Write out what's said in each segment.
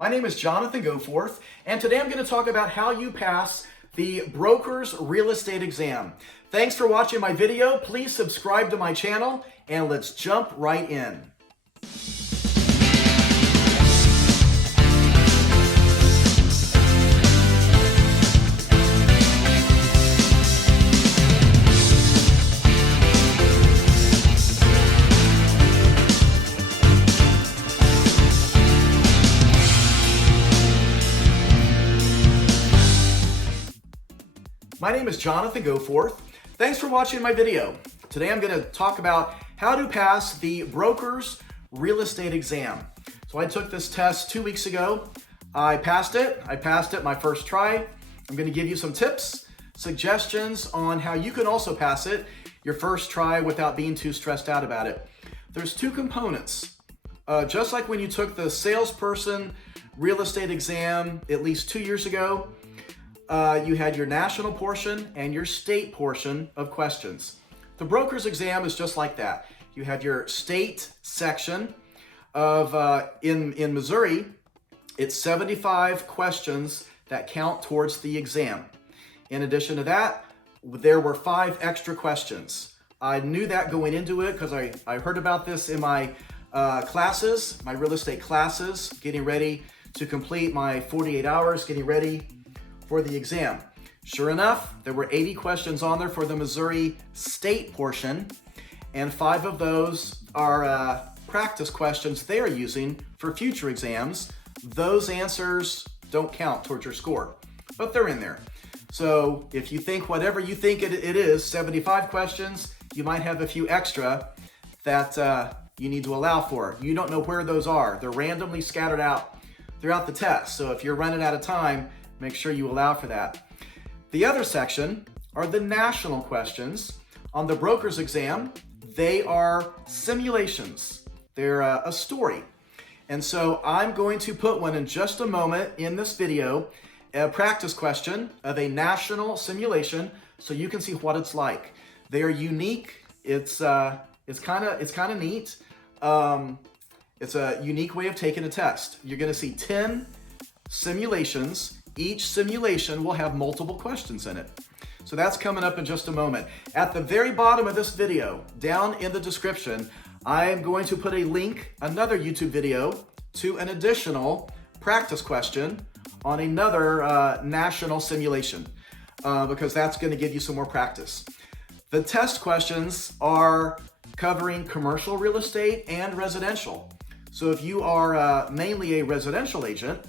My name is Jonathan Goforth, and today I'm going to talk about how you pass the broker's real estate exam. Thanks for watching my video. Please subscribe to my channel, and let's jump right in. My name is Jonathan Goforth. Thanks for watching my video. Today I'm going to talk about how to pass the broker's real estate exam. So I took this test 2 weeks ago. I passed it my first try. I'm going to give you some tips, suggestions on how you can also pass it your first try without being too stressed out about it. There's two components. Just like when you took the salesperson real estate exam at least 2 years ago, you had your national portion and your state portion of questions. The broker's exam is just like that. You have your state section of, in Missouri, it's 75 questions that count towards the exam. In addition to that, there were 5 extra questions. I knew that going into it because I heard about this in my classes, my real estate classes, getting ready to complete my 48 hours, getting ready for the exam. Sure enough, there were 80 questions on there for the Missouri state portion, and 5 of those are practice questions they are using for future exams. Those answers don't count towards your score, but they're in there. So if you think whatever you think it is, 75 questions, you might have a few extra that you need to allow for. You don't know where those are. They're randomly scattered out throughout the test. So if you're running out of time, make sure you allow for that. The other section are the national questions. On the broker's exam, they are simulations. They're a story. And so I'm going to put one in just a moment in this video, a practice question of a national simulation so you can see what it's like. They are unique. It's kind of neat. It's a unique way of taking a test. You're going to see 10 simulations. Each simulation will have multiple questions in it. So that's coming up in just a moment. At the very bottom of this video, down in the description, I am going to put a link, another YouTube video, to an additional practice question on another national simulation, because that's going to give you some more practice. The test questions are covering commercial real estate and residential. So if you are mainly a residential agent,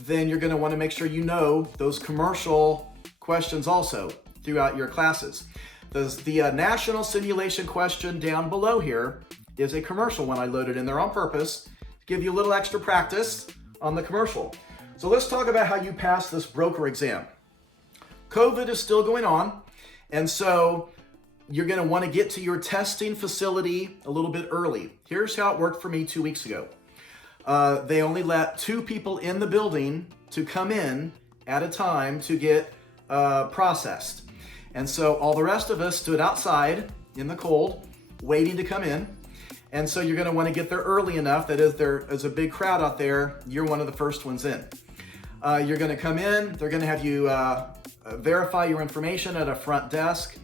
then you're going to want to make sure you know those commercial questions also throughout your classes. The national simulation question down below here is a commercial one I loaded in there on purpose to give you a little extra practice on the commercial. So let's talk about how you pass this broker exam. COVID is still going on, and so you're going to want to get to your testing facility a little bit early. Here's how it worked for me 2 weeks ago. They only let 2 people in the building to come in at a time to get processed. And so all the rest of us stood outside in the cold, waiting to come in. And so you're going to want to get there early enough that if there is a big crowd out there, you're one of the first ones in. You're going to come in. They're going to have you verify your information at a front desk.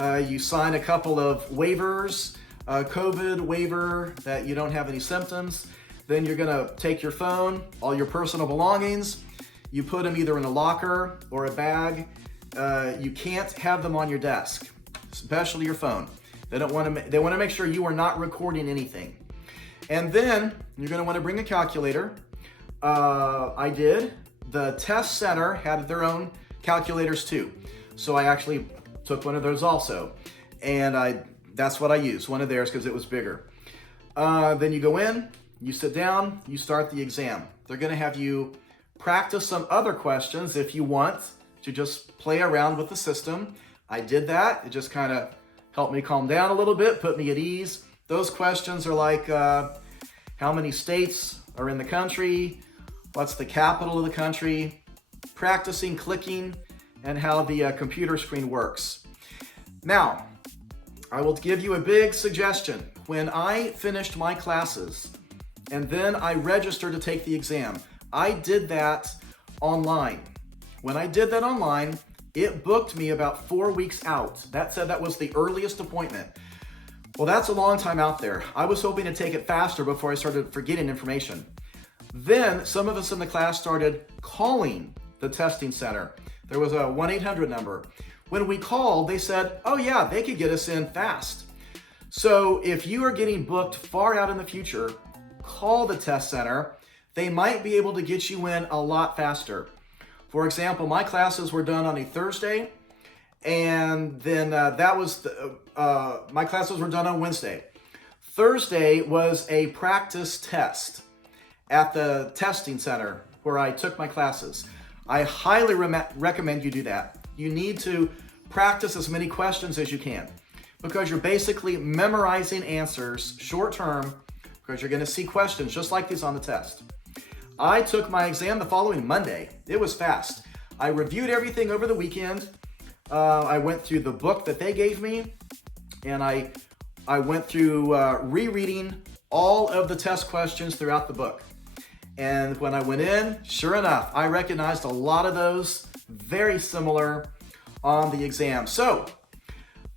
You sign a couple of waivers, COVID waiver that you don't have any symptoms. Then you're gonna take your phone, all your personal belongings, you put them either in a locker or a bag. You can't have them on your desk, especially your phone. They want to make sure you are not recording anything. And then you're gonna want to bring a calculator. I did. The test center had their own calculators too. So I actually took one of those also. And that's what I used, one of theirs because it was bigger. Then you go in, you sit down, you start the exam. They're going to have you practice some other questions if you want to just play around with the system. I did that. It just kind of helped me calm down a little bit, put me at ease. Those questions are like, how many states are in the country? What's the capital of the country? Practicing clicking and how the computer screen works. Now, I will give you a big suggestion. When I finished my classes and then I registered to take the exam, I did that online. When I did that online, it booked me about 4 weeks out. That said that was the earliest appointment. Well, that's a long time out there. I was hoping to take it faster before I started forgetting information. Then some of us in the class started calling the testing center. There was a 1-800 number. When we called, they said, oh yeah, they could get us in fast. So if you are getting booked far out in the future, call the test center. They might be able to get you in a lot faster. For example, my classes were done on a Thursday, and then my classes were done on Wednesday. Thursday was a practice test at the testing center where I took my classes. I highly recommend you do that. You need to practice as many questions as you can because you're basically memorizing answers short term because you're going to see questions just like these on the test. I took my exam the following Monday. It was fast. I reviewed everything over the weekend. I went through the book that they gave me, and I went through rereading all of the test questions throughout the book. And when I went in, sure enough, I recognized a lot of those very similar on the exam. So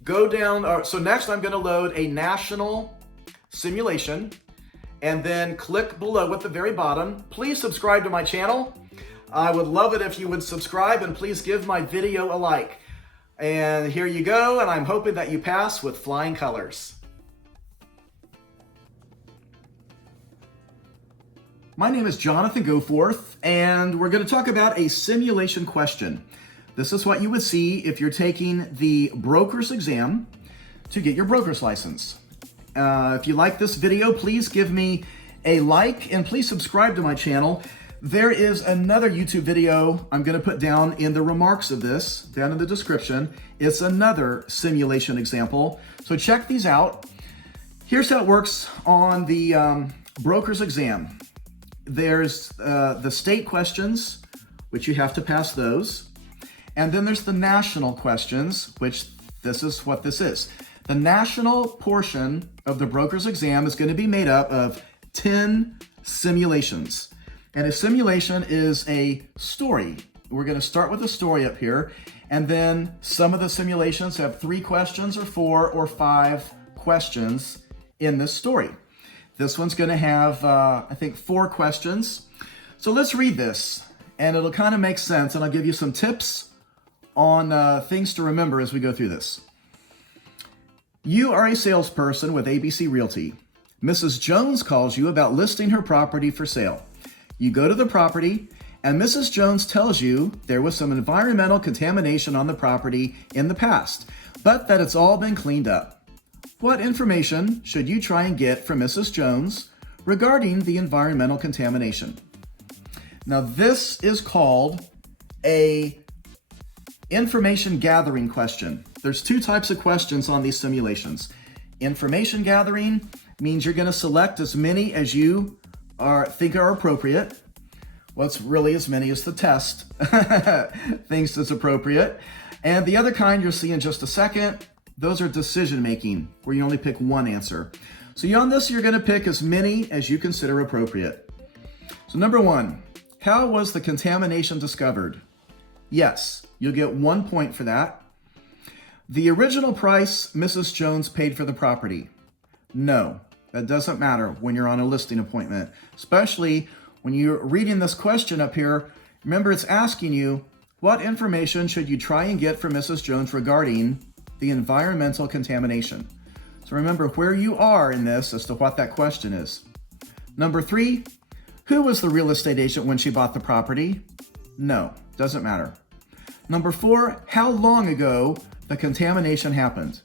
so next I'm going to load a national simulation. And then click below at the very bottom. Please subscribe to my channel. I would love it if you would subscribe, and please give my video a like. And here you go, and I'm hoping that you pass with flying colors. My name is Jonathan Goforth, and we're going to talk about a simulation question. This is what you would see if you're taking the broker's exam to get your broker's license. If you like this video, please give me a like and please subscribe to my channel. There is another YouTube video I'm going to put down in the remarks of this, down in the description. It's another simulation example. So check these out. Here's how it works on the broker's exam. There's the state questions, which you have to pass those. And then there's the national questions, which this is what this is. The national portion of the broker's exam is going to be made up of 10 simulations. And a simulation is a story. We're going to start with a story up here. And then some of the simulations have 3 questions or 4 or 5 questions in this story. This one's going to have, I think, 4 questions. So let's read this, and it'll kind of make sense. And I'll give you some tips on things to remember as we go through this. You are a salesperson with ABC Realty. Mrs. Jones calls you about listing her property for sale. You go to the property, and Mrs. Jones tells you there was some environmental contamination on the property in the past, but that it's all been cleaned up. What information should you try and get from Mrs. Jones regarding the environmental contamination? Now, this is called a information gathering question. There's 2 types of questions on these simulations. Information gathering means you're going to select as many as you think are appropriate. Well, it's really as many as the test thinks is appropriate. And the other kind you'll see in just a second, those are decision making, where you only pick one answer. So on this, you're going to pick as many as you consider appropriate. So number 1, how was the contamination discovered? Yes, you'll get 1 point for that. The original price Mrs. Jones paid for the property. No, that doesn't matter when you're on a listing appointment, especially when you're reading this question up here. Remember, it's asking you, what information should you try and get from Mrs. Jones regarding the environmental contamination? So remember where you are in this as to what that question is. Number 3, who was the real estate agent when she bought the property? No, doesn't matter. Number 4, how long ago the contamination happened?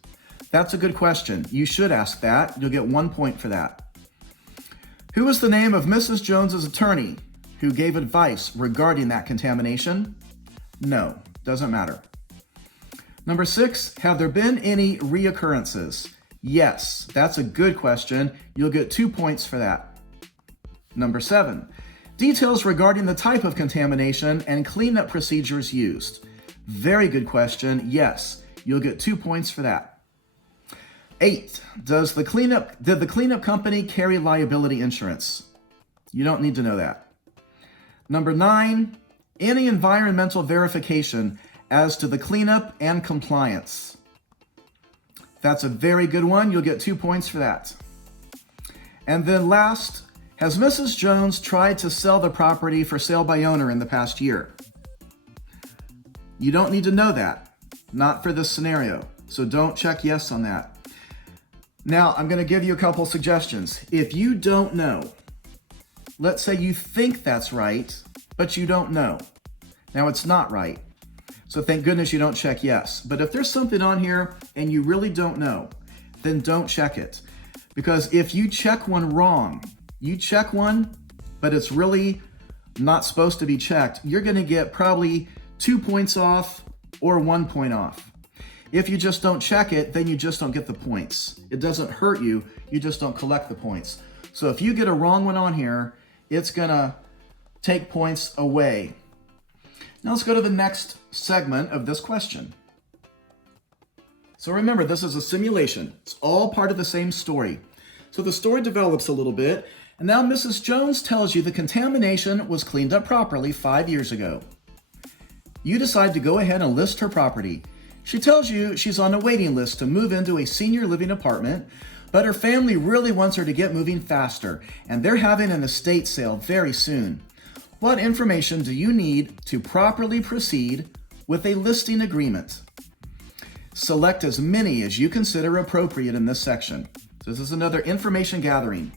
That's a good question. You should ask that. You'll get 1 point for that. Who was the name of Mrs. Jones's attorney who gave advice regarding that contamination? No, doesn't matter. Number 6, have there been any reoccurrences? Yes, that's a good question. You'll get 2 points for that. Number 7, details regarding the type of contamination and cleanup procedures used. Very good question. Yes, you'll get 2 points for that. 8, did the cleanup company carry liability insurance? You don't need to know that. Number 9, any environmental verification as to the cleanup and compliance. That's a very good one. You'll get 2 points for that. And then last, has Mrs. Jones tried to sell the property for sale by owner in the past year? You don't need to know that, not for this scenario. So don't check yes on that. Now, I'm going to give you a couple suggestions. If you don't know, let's say you think that's right, but you don't know. Now, it's not right. So thank goodness you don't check yes. But if there's something on here and you really don't know, then don't check it. Because if you check one wrong, you check one, but it's really not supposed to be checked, you're going to get probably 2 points off or 1 point off. If you just don't check it, then you just don't get the points. It doesn't hurt you, you just don't collect the points. So if you get a wrong one on here, it's going to take points away. Now let's go to the next segment of this question. So remember, this is a simulation. It's all part of the same story. So the story develops a little bit, and now Mrs. Jones tells you the contamination was cleaned up properly 5 years ago. You decide to go ahead and list her property. She tells you she's on a waiting list to move into a senior living apartment, but her family really wants her to get moving faster, and they're having an estate sale very soon. What information do you need to properly proceed with a listing agreement? Select as many as you consider appropriate in this section. So this is another information gathering.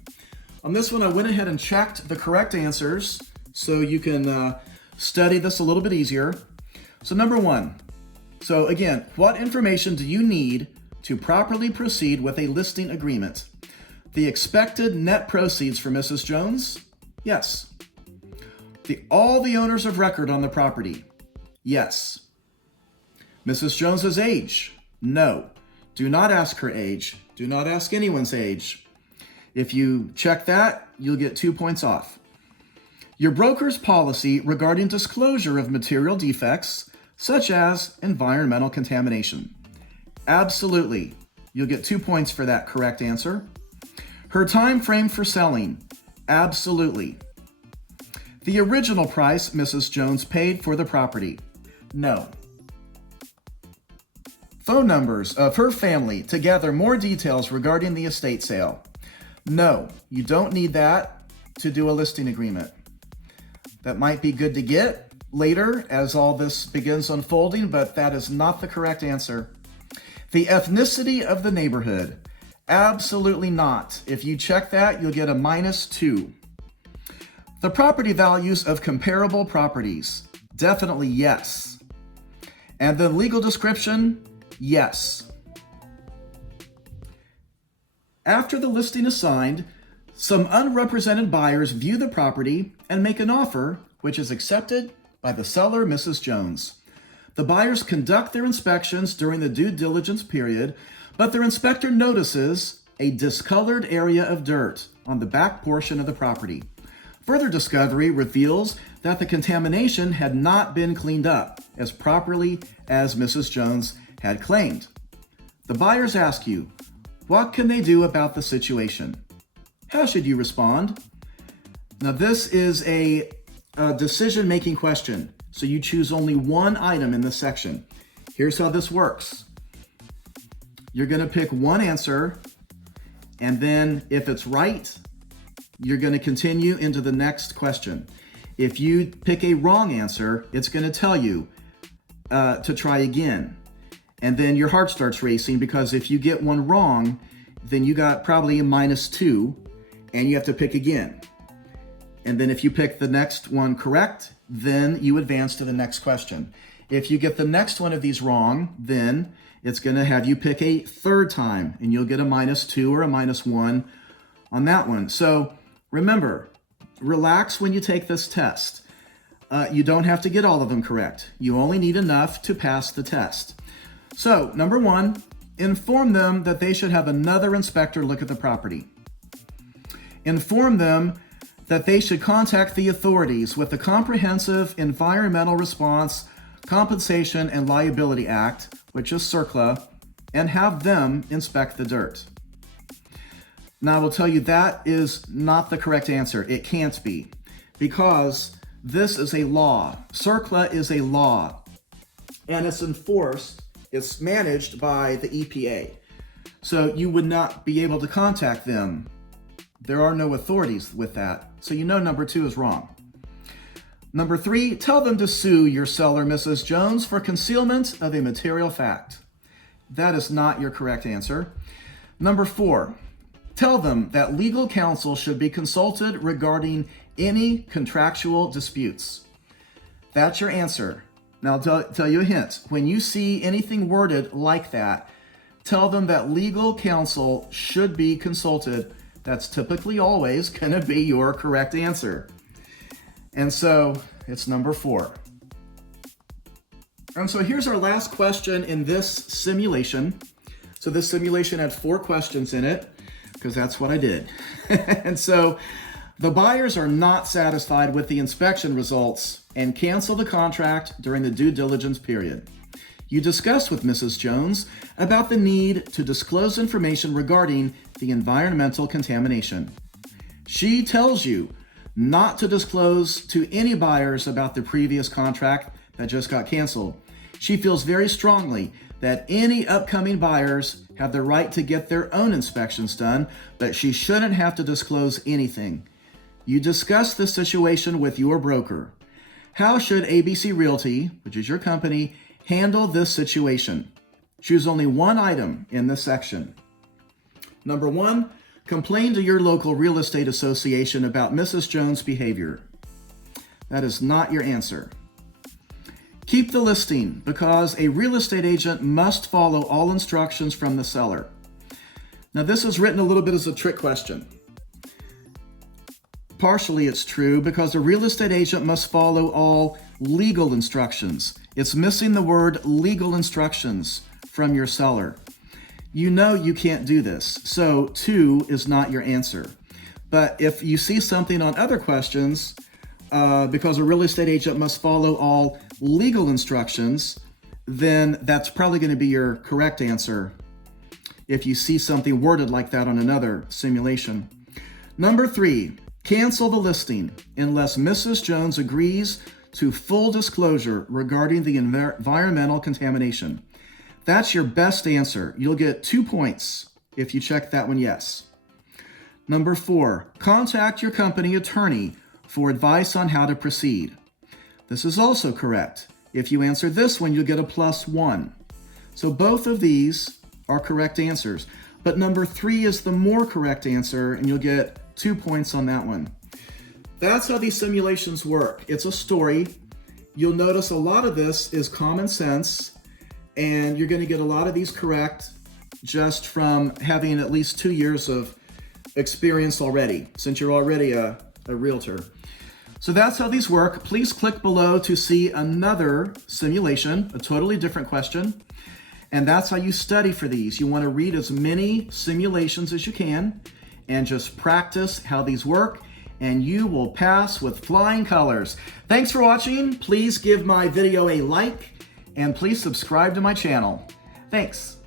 On this one, I went ahead and checked the correct answers so you can study this a little bit easier. So number 1. So again, what information do you need to properly proceed with a listing agreement? The expected net proceeds for Mrs. Jones? Yes. All the owners of record on the property? Yes. Mrs. Jones's age? No. Do not ask her age. Do not ask anyone's age. If you check that, you'll get 2 points off. Your broker's policy regarding disclosure of material defects, such as environmental contamination. Absolutely. You'll get 2 points for that correct answer. Her time frame for selling. Absolutely. The original price Mrs. Jones paid for the property. No. Phone numbers of her family to gather more details regarding the estate sale. No, you don't need that to do a listing agreement. That might be good to get later as all this begins unfolding, but that is not the correct answer. The ethnicity of the neighborhood. Absolutely not. If you check that, you'll get a -2. The property values of comparable properties. Definitely yes. And the legal description, yes. After the listing is signed, some unrepresented buyers view the property and make an offer which is accepted by the seller, Mrs. Jones. The buyers conduct their inspections during the due diligence period, but their inspector notices a discolored area of dirt on the back portion of the property. Further discovery reveals that the contamination had not been cleaned up as properly as Mrs. Jones had claimed. The buyers ask you, what can they do about the situation? How should you respond? Now, this is a decision-making question, so you choose only one item in this section. Here's how this works. You're going to pick one answer, and then if it's right, you're going to continue into the next question. If you pick a wrong answer, it's going to tell you to try again. And then your heart starts racing, because if you get one wrong, then you got probably a -2, and you have to pick again. And then if you pick the next one correct, then you advance to the next question. If you get the next one of these wrong, then it's going to have you pick a third time, and you'll get a -2 or a -1 on that one. So remember, relax when you take this test. You don't have to get all of them correct. You only need enough to pass the test. So, number 1, inform them that they should have another inspector look at the property. Inform them that they should contact the authorities with the Comprehensive Environmental Response, Compensation, and Liability Act, which is CERCLA, and have them inspect the dirt. Now, I will tell you that is not the correct answer. It can't be, because This is a law. CERCLA is a law, and it's enforced, it's managed by the EPA. So you would not be able to contact them. There are no authorities with that. So you know number 2 is wrong. Number 3, tell them to sue your seller, Mrs. Jones, for concealment of a material fact. That is not your correct answer. Number 4, tell them that legal counsel should be consulted regarding any contractual disputes. That's your answer. Now I'll tell you a hint. When you see anything worded like that, tell them that legal counsel should be consulted. That's typically always going to be your correct answer. And so it's number 4. And so here's our last question in this simulation. So this simulation had 4 questions in it because that's what I did. And so the buyers are not satisfied with the inspection results and cancel the contract during the due diligence period. You discuss with Mrs. Jones about the need to disclose information regarding the environmental contamination. She tells you not to disclose to any buyers about the previous contract that just got canceled. She feels very strongly that any upcoming buyers have the right to get their own inspections done, but she shouldn't have to disclose anything. You discuss the situation with your broker. How should ABC Realty, which is your company, handle this situation? Choose only one item in this section. Number 1, complain to your local real estate association about Mrs. Jones' behavior. That is not your answer. Keep the listing because a real estate agent must follow all instructions from the seller. Now this is written a little bit as a trick question. Partially it's true because a real estate agent must follow all legal instructions. It's missing the word legal instructions from your seller. You know you can't do this, so 2 is not your answer. But if you see something on other questions, because a real estate agent must follow all legal instructions, then that's probably going to be your correct answer if you see something worded like that on another simulation. Number 3, cancel the listing unless Mrs. Jones agrees to full disclosure regarding the environmental contamination. That's your best answer. You'll get 2 points if you check that one yes. Number 4, contact your company attorney for advice on how to proceed. This is also correct. If you answer this one, you'll get a +1. So both of these are correct answers, but number 3 is the more correct answer, and you'll get 2 points on that one. That's how these simulations work. It's a story. You'll notice a lot of this is common sense, and you're going to get a lot of these correct just from having at least 2 years of experience already, since you're already a realtor. So that's how these work. Please click below to see another simulation, a totally different question. And that's how you study for these. You want to read as many simulations as you can and just practice how these work, and you will pass with flying colors. Thanks for watching. Please give my video a like, and please subscribe to my channel. Thanks.